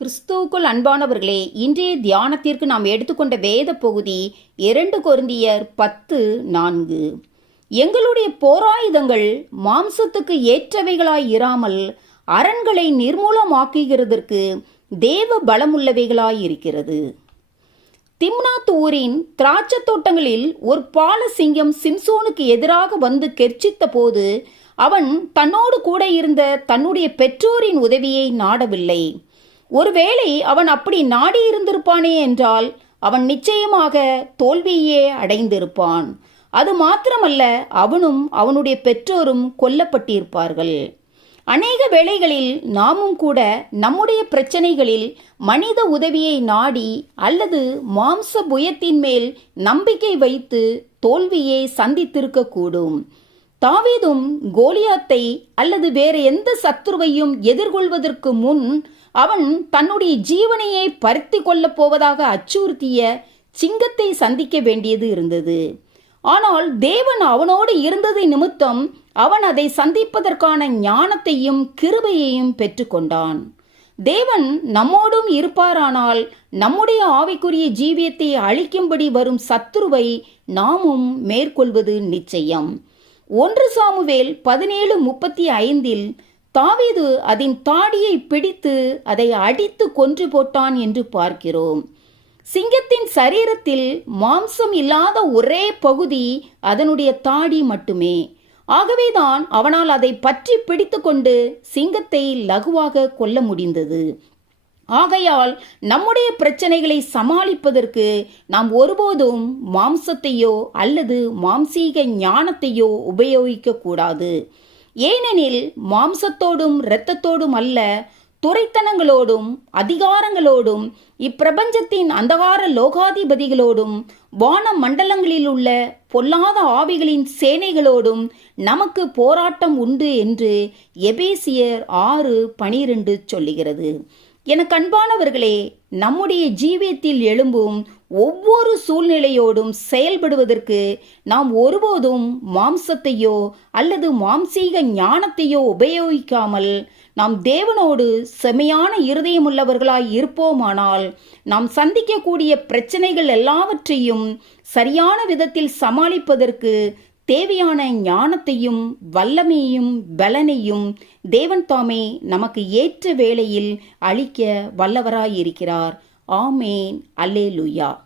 கிறிஸ்துவுக்குள் அன்பானவர்களே இன்றைய தியானத்திற்கு நாம் எடுத்துக்கொண்ட வேத பகுதி இரண்டு கொருந்தியர் பத்து நான்கு. எங்களுடைய போராயுதங்கள் மாம்சத்துக்கு ஏற்றவைகளாய் இராமல் அரண்களை நிர்மூலமாக்குகிறதற்கு தேவ பலமுள்ளவைகளாய் இருக்கிறது. திம்னாத் ஊரின் திராட்சை தோட்டங்களில் ஒரு பாலசிங்கம் சிம்சோனுக்கு எதிராக வந்து கெர்ச்சித்த போது அவன் தன்னோடு கூட இருந்த தன்னுடைய பெற்றோரின் உதவியை நாடவில்லை. ஒருவேளை அவன் அப்படி நாடி இருந்திருப்பானே என்றால் அவன் நிச்சயமாக தோல்வியே அடைந்திருப்பான். அது மாத்திரமல்ல அவனும் அவனுடைய பெற்றோரும் கொல்லப்பட்டிருப்பார்கள். அநேக வேளைகளில் நாமும் கூட நம்முடைய பிரச்சனைகளில் மனித உதவியை நாடி அல்லது மாம்ச புயத்தின் மேல் நம்பிக்கை வைத்து தோல்வியை சந்தித்திருக்கக்கூடும். தாவீதும் கோலியாத்தை அல்லது வேறு எந்த சத்துருவையும் எதிர்கொள்வதற்கு முன் அவன் தன்னுடைய ஜீவனையை பருத்தி கொள்ளப் போவதாக அச்சுறுத்திய சிங்கத்தை சந்திக்க வேண்டியது இருந்தது. ஆனால் தேவன் அவனோடு இருந்தது நிமித்தம் அவன் அதை சந்திப்பதற்கான ஞானத்தையும் கிருபையையும் பெற்றுக்கொண்டான் தேவன் நம்மோடும் இருப்பாரானால் நம்முடைய ஆவிக்குரிய ஜீவியத்தை அழிக்கும்படி வரும் சத்துருவை நாமும் மேற்கொள்வது நிச்சயம். ஒன்று சாமுவேல் பதினேழு முப்பத்தி ஐந்தில் தாவீது அதன் தாடியை பிடித்து அதை அடித்து கொன்று போட்டான் என்று பார்க்கிறோம். சிங்கத்தின் சரீரத்தில் மாம்சம் இல்லாத ஒரே பகுதி அதனுடைய தாடி மட்டுமே. ஆகவேதான் அவனால் அதை பற்றி பிடித்துக்கொண்டு சிங்கத்தை லகுவாக கொல்ல முடிந்தது. ஆகையால் நம்முடைய பிரச்சனைகளை சமாளிப்பதற்கு நாம் ஒருபோதும் மாம்சத்தையோ அல்லது மாம்சீக ஞானத்தையோ உபயோகிக்க கூடாது. ஏனெனில் மாம்சத்தோடும் இரத்தத்தோடும் அல்ல துறைத்தனங்களோடும் அதிகாரங்களோடும் இப்பிரபஞ்சத்தின் அந்தகார லோகாதிபதிகளோடும் வான மண்டலங்களில் உள்ள பொல்லாத ஆவிகளின் சேனைகளோடும் நமக்கு போராட்டம் உண்டு என்று எபேசியர் ஆறு பனிரெண்டு சொல்லுகிறது. எனக்கு அன்பானவர்களே நம்முடைய ஜீவியத்தில் எழும்பும் ஒவ்வொரு சூழ்நிலையோடும் செயல்படுவதற்கு நாம் ஒருபோதும் மாம்சத்தையோ அல்லது மாம்சீக ஞானத்தையோ உபயோகிக்காமல் நாம் தேவனோடு செமையான இருதயமுள்ளவர்களாய் இருப்போமானால் நாம் சந்திக்கக்கூடிய பிரச்சனைகள் எல்லாவற்றையும் சரியான விதத்தில் சமாளிப்பதற்கு தேவையான ஞானத்தையும் வல்லமையையும் பலனையும் தேவன் தாமே நமக்கு ஏற்ற வேளையில் அளிக்க வல்லவராயிருக்கிறார். ஆமேன். அல்லேலுயா.